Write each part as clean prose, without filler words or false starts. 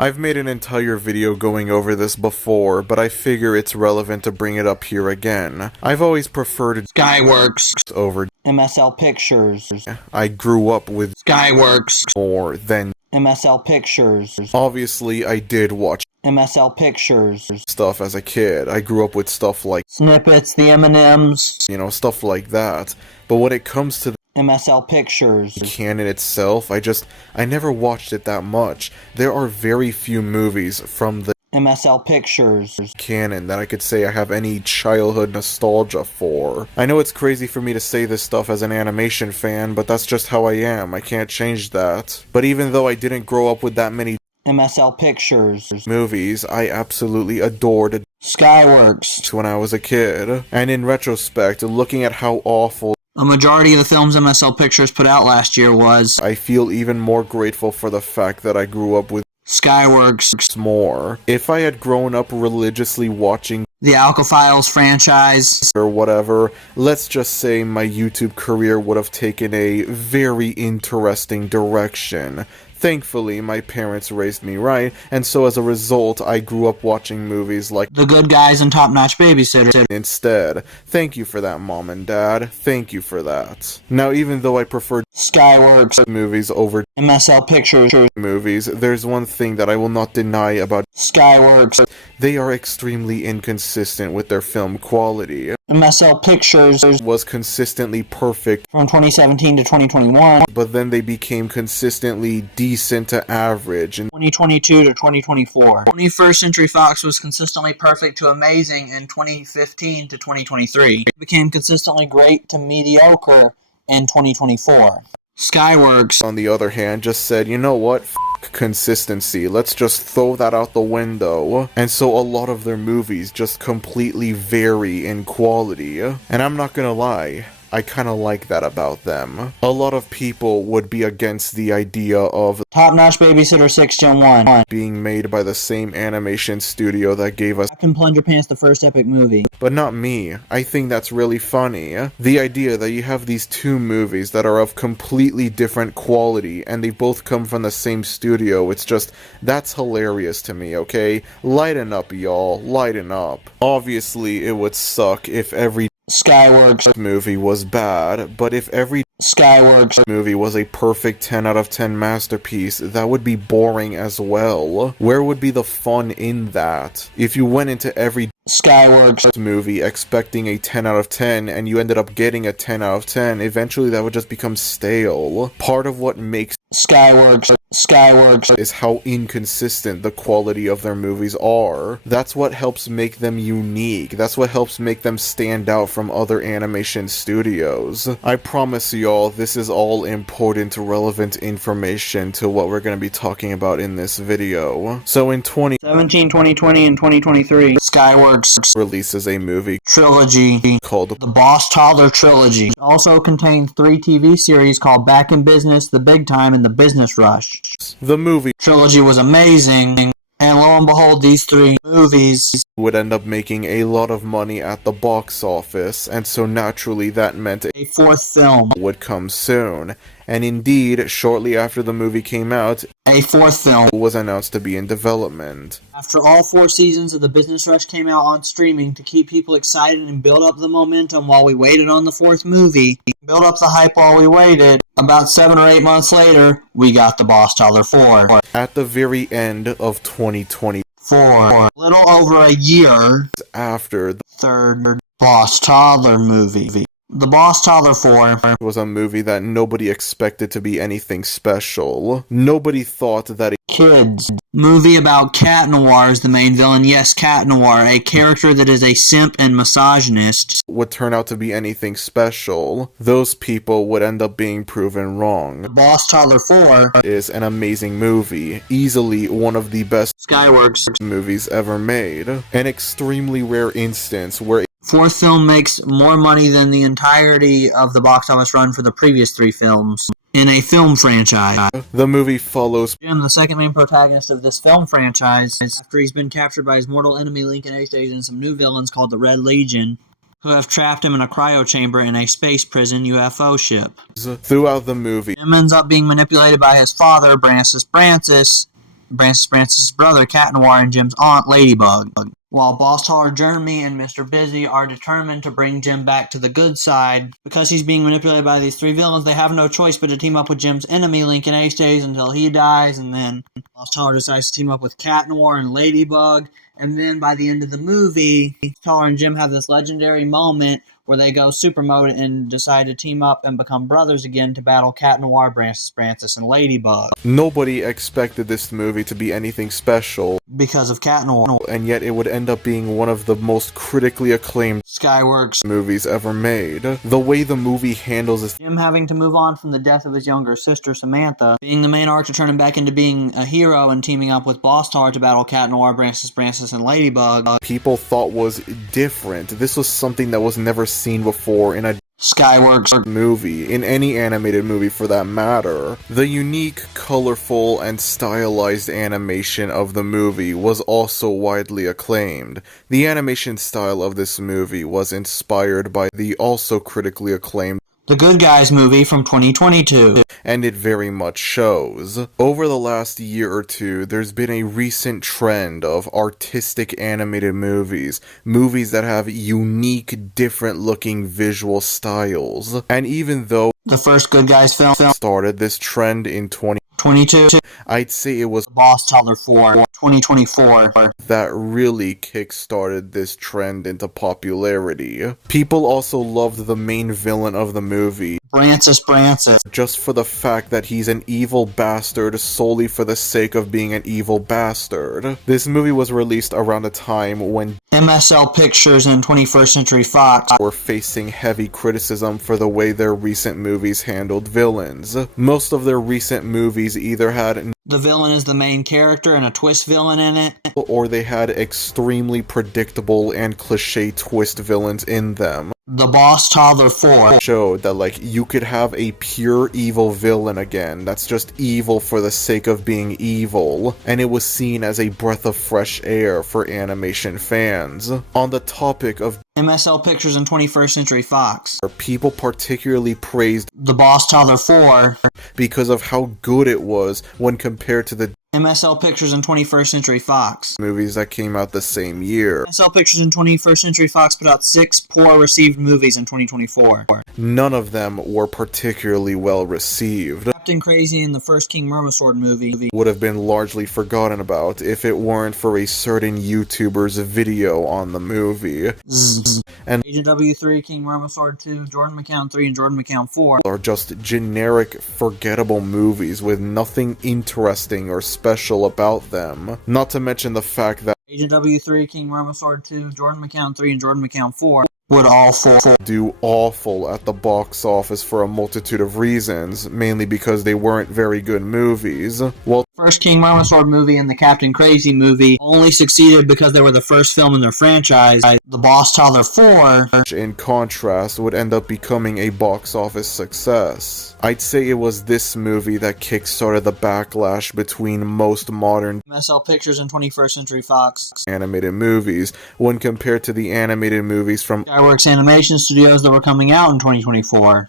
I've made an entire video going over this before, but I figure it's relevant to bring it up here again. I've always preferred Skyworks over MSL Pictures. I grew up with Skyworks more than MSL Pictures. Obviously, I did watch MSL Pictures. stuff as a kid. I grew up with stuff like Snippets, the M&Ms. Stuff like that. But when it comes to the MSL Pictures. canon itself, I never watched it that much. There are very few movies from the MSL Pictures. canon that I could say I have any childhood nostalgia for. I know it's crazy for me to say this stuff as an animation fan, but that's just how I am. I can't change that. But even though I didn't grow up with that many MSL Pictures. movies, I absolutely adored Skyworks. when I was a kid. And in retrospect, looking at how awful A majority of the films MSL Pictures put out last year was I feel even more grateful for the fact that I grew up with Skyworks, more. If I had grown up religiously watching the Alkaphiles franchise, or whatever, let's just say my YouTube career would have taken a very interesting direction. Thankfully, my parents raised me right, and so as a result, I grew up watching movies like The Good Guys and Top Notch Babysitter. instead. Thank you for that, Mom and Dad. Thank you for that. Now, even though I prefer Skyworks, movies over MSL Pictures, movies, there's one thing that I will not deny about Skyworks, they are extremely inconsistent with their film quality. MSL Pictures Was consistently perfect, from 2017 to 2021, but then they became consistently decent to average, and 2022 to 2024. 21st Century Fox was consistently perfect to amazing in 2015 to 2023. It became consistently great to mediocre in 2024. Skyworks, on the other hand, just said, you know what, consistency, let's just throw that out the window. And so a lot of their movies just completely vary in quality. And I'm not gonna lie, I kinda like that about them. A lot of people would be against the idea of Top Notch Babysitter 6 Gen 1. being made by the same animation studio that gave us I Can Plunge Your Pants, the first epic movie. but not me. I think that's really funny. The idea that you have these two movies that are of completely different quality and they both come from the same studio, that's hilarious to me, okay? Lighten up, y'all. Lighten up. Obviously, it would suck if every Skyworks, movie was bad, but if every Skyworks, movie was a perfect 10 out of 10 masterpiece, that would be boring as well. Where would be the fun in that? If you went into every Skyworks, movie expecting a 10 out of 10 and you ended up getting a 10 out of 10, eventually that would just become stale. Part of what makes Skyworks is how inconsistent the quality of their movies are. That's what helps make them unique. That's what helps make them stand out from other animation studios. I promise y'all, this is all important, relevant information to what we're going to be talking about in this video. So in 2017, 2020, and 2023, Skyworks releases a movie trilogy called the Boss Toddler Trilogy. It also contains 3 TV series called Back in Business, The Big Time, and The Business Rush. The movie Trilogy was amazing, and lo and behold, these 3 movies would end up making a lot of money at the box office, and so naturally that meant a 4th film would come soon. And indeed, shortly after the movie came out, a 4th film was announced to be in development. After all 4 seasons of The Business Rush came out on streaming to keep people excited and build up the momentum while we waited on the 4th movie, build up the hype while we waited, about 7 or 8 months later, we got The Boss Toddler 4. At the very end of 2024, a little over a year after the 3rd Boss Toddler movie. The Boss Toddler 4 was a movie that nobody expected to be anything special. Nobody thought that a kids movie about Cat Noir is the main villain. Yes, Cat Noir, a character that is a simp and misogynist, would turn out to be anything special. Those people would end up being proven wrong. The Boss Toddler 4 is an amazing movie, easily one of the best Skyworks movies ever made. An extremely rare instance where 4th film makes more money than the entirety of the box office run for the previous 3 films in a film franchise. The movie follows Jim, the second main protagonist of this film franchise, after he's been captured by his mortal enemy Lincoln Hastings and some new villains called the Red Legion, who have trapped him in a cryo chamber in a space prison UFO ship. throughout the movie. Jim ends up being manipulated by his father, Brancis, Francis' brother, Cat Noir, and Jim's aunt, Ladybug. While Boss Taller Jeremy and Mr. Busy are determined to bring Jim back to the good side, because he's being manipulated by these three villains, they have no choice but to team up with Jim's enemy, Lincoln Ace Days, until he dies, and then Boss Taller decides to team up with Cat Noir and Ladybug, and then by the end of the movie, Taller and Jim have this legendary moment where they go super mode and decide to team up and become brothers again to battle Cat Noir, Francis, and Ladybug. Nobody expected this movie to be anything special, because of Cat Noir, and yet it would end up being one of the most critically acclaimed Skyworks movies ever made. The way the movie handles this, Jim having to move on from the death of his younger sister Samantha, being the main arc to turn him back into being a hero and teaming up with Boss Taller to battle Cat Noir, Francis, and Ladybug, people thought was different. This was something that was never seen before in a Skyworks movie, in any animated movie for that matter. The unique, colorful, and stylized animation of the movie was also widely acclaimed. The animation style of this movie was inspired by the also critically acclaimed The Good Guys movie from 2022. And it very much shows. Over the last year or two, there's been a recent trend of artistic animated movies that have unique, different-looking visual styles. And even though the first Good Guys film started this trend in 2022, I'd say it was Boss Taller 4, 2024, that really kick-started this trend into popularity. People also loved the main villain of the movie, Francis, just for the fact that he's an evil bastard solely for the sake of being an evil bastard. This movie was released around a time when MSL Pictures and 21st Century Fox were facing heavy criticism for the way their recent movies handled villains. Most of their recent movies either had the villain is the main character and a twist villain in it, or they had extremely predictable and cliche twist villains in them. The Boss Taller 4 showed that, like, you could have a pure evil villain again, that's just evil for the sake of being evil, and it was seen as a breath of fresh air for animation fans. On the topic of MSL Pictures and 21st Century Fox, people particularly praised The Boss Taller 4 because of how good it was when compared to the MSL Pictures and 21st Century Fox movies that came out the same year. MSL Pictures and 21st Century Fox put out 6 poor received movies in 2024. None of them were particularly well received. Captain Crazy and the first King Murmysword movie would have been largely forgotten about if it weren't for a certain YouTuber's video on the movie. And Agent W3, King Murmysword 2, Jordan McCown 3, and Jordan McCown 4 are just generic, forgettable movies with nothing interesting or special about them. Not to mention the fact that Agent W3, King Murmysword 2, Jordan McCown 3, and Jordan McCown 4 would all do awful at the box office for a multitude of reasons, mainly because they weren't very good movies. Well, first King Murmysword movie and the Captain Crazy movie only succeeded because they were the first film in their franchise. The Boss Taller 4, in contrast, would end up becoming a box office success. I'd say it was this movie that kickstarted the backlash between most modern MSL Pictures and 21st Century Fox animated movies when compared to the animated movies from Skyworks Animation Studios that were coming out in 2024.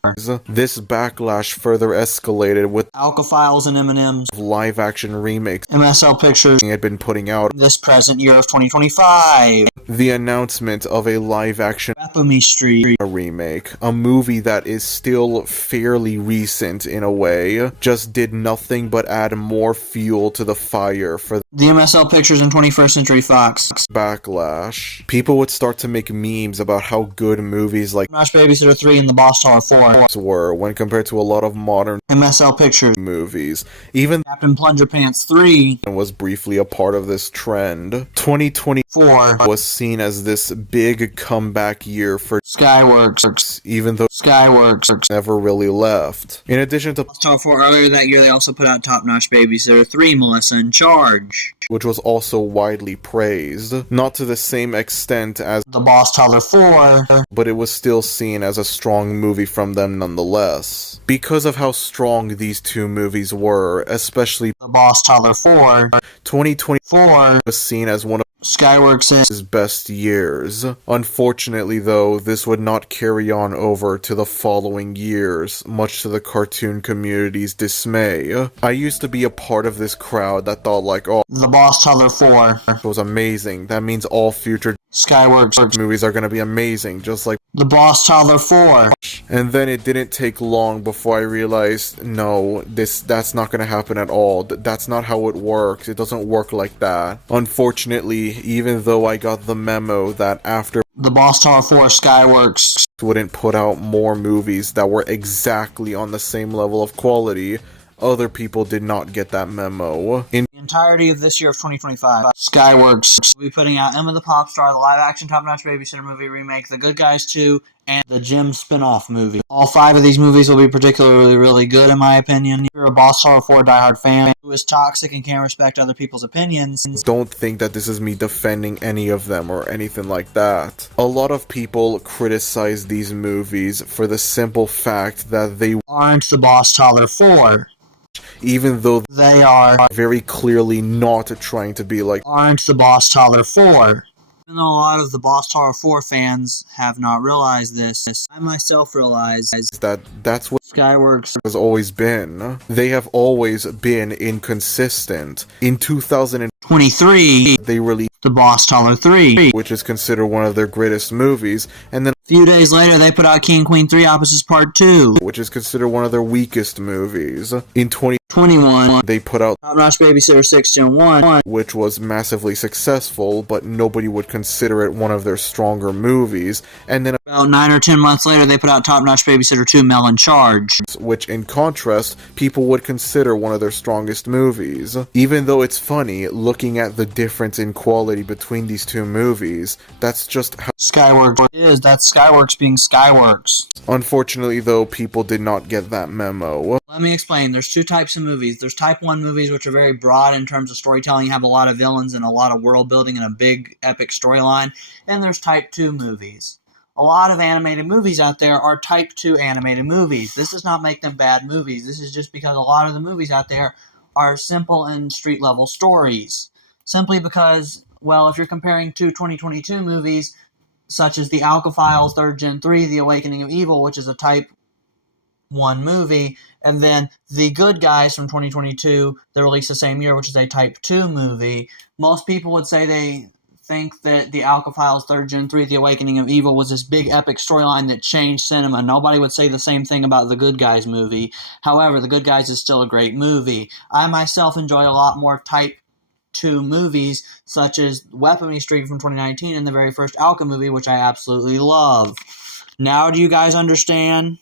This backlash further escalated with Alka-Files and M&M's live-action remakes MSL Pictures had been putting out this present year of 2025. The announcement of a live-action Sesame Street remake, a movie that is still fairly recent in a way, just did nothing but add more fuel to the fire for the MSL Pictures and 21st Century Fox backlash. People would start to make memes about how good movies like Smash Babysitter 3 and The Boss Taller 4 were when compared to a lot of modern MSL Pictures movies. Even Captain Plunger Pants 3 was briefly a part of this trend. 2024 was seen as this big comeback year for Skyworks, even though Skyworks never really left. In addition to Boss Taller 4, earlier that year they also put out Top Notch Babysitter 3, Melissa in Charge, which was also widely praised, not to the same extent as The Boss Taller 4, but it was still seen as a strong movie from them nonetheless. Because of how strong these two movies were, especially The Boss Taller 4, 2024 was seen as one of Skyworks is his best years. Unfortunately, though, this would not carry on over to the following years, much to the cartoon community's dismay. I used to be a part of this crowd that thought like, oh, The Boss Teller 4. it was amazing. That means all future Skyworks movies are going to be amazing, just like The Boss Teller 4. And then it didn't take long before I realized, no, that's not going to happen at all. That's not how it works. It doesn't work like that. Unfortunately, even though I got the memo that after The Boss Teller 4 Skyworks wouldn't put out more movies that were exactly on the same level of quality, other people did not get that memo. In the entirety of this year of 2025, Skyworks will be putting out Emma the Pop Star, the live-action top-notch babysitter movie remake, The Good Guys 2, and the Jim spin-off movie. All 5 of these movies will be particularly really good, in my opinion. If you're a Boss Teller 4 diehard fan who is toxic and can't respect other people's opinions, don't think that this is me defending any of them or anything like that. A lot of people criticize these movies for the simple fact that they aren't the Boss Teller 4. Even though they are very clearly not trying to be like aren't the Boss Teller 4. Even though a lot of the Boss Teller 4 fans have not realized this, I myself realize that's what Skyworks has always been. They have always been inconsistent. In 2023, they released The Boss Teller 3, which is considered one of their greatest movies, and then a few days later they put out King Queen 3 Opposites Part 2, which is considered one of their weakest movies. In 2021, they put out Top Notch Babysitter 6 Gen 1, which was massively successful, but nobody would consider it one of their stronger movies. And then about 9 or 10 months later, they put out Top Notch Babysitter 2 Melon Charge, which in contrast, people would consider one of their strongest movies. Even though it's funny, looking at the difference in quality between these two movies, that's just how Skyworks is. That's Skyworks being Skyworks. Unfortunately, though, people did not get that memo. Let me explain. There's 2 types of movies. There's Type 1 movies, which are very broad in terms of storytelling, have a lot of villains and a lot of world building and a big epic storyline. And there's Type 2 movies. A lot of animated movies out there are Type 2 animated movies. This does not make them bad movies. This is just because a lot of the movies out there are simple and street-level stories. Simply because, well, if you're comparing 2 2022 movies, such as The Alka Files 3rd Gen 3, The Awakening of Evil, which is a Type 1 movie, and then The Good Guys from 2022, they released the same year, which is a Type 2 movie. Most people would say they think that The Alka Files 3rd Gen 3, The Awakening of Evil was this big epic storyline that changed cinema. Nobody would say the same thing about The Good Guys movie. However, The Good Guys is still a great movie. I myself enjoy a lot more Type 2 movies, such as Weaponry Street from 2019 and the very first Alka movie, which I absolutely love. Now do you guys understand?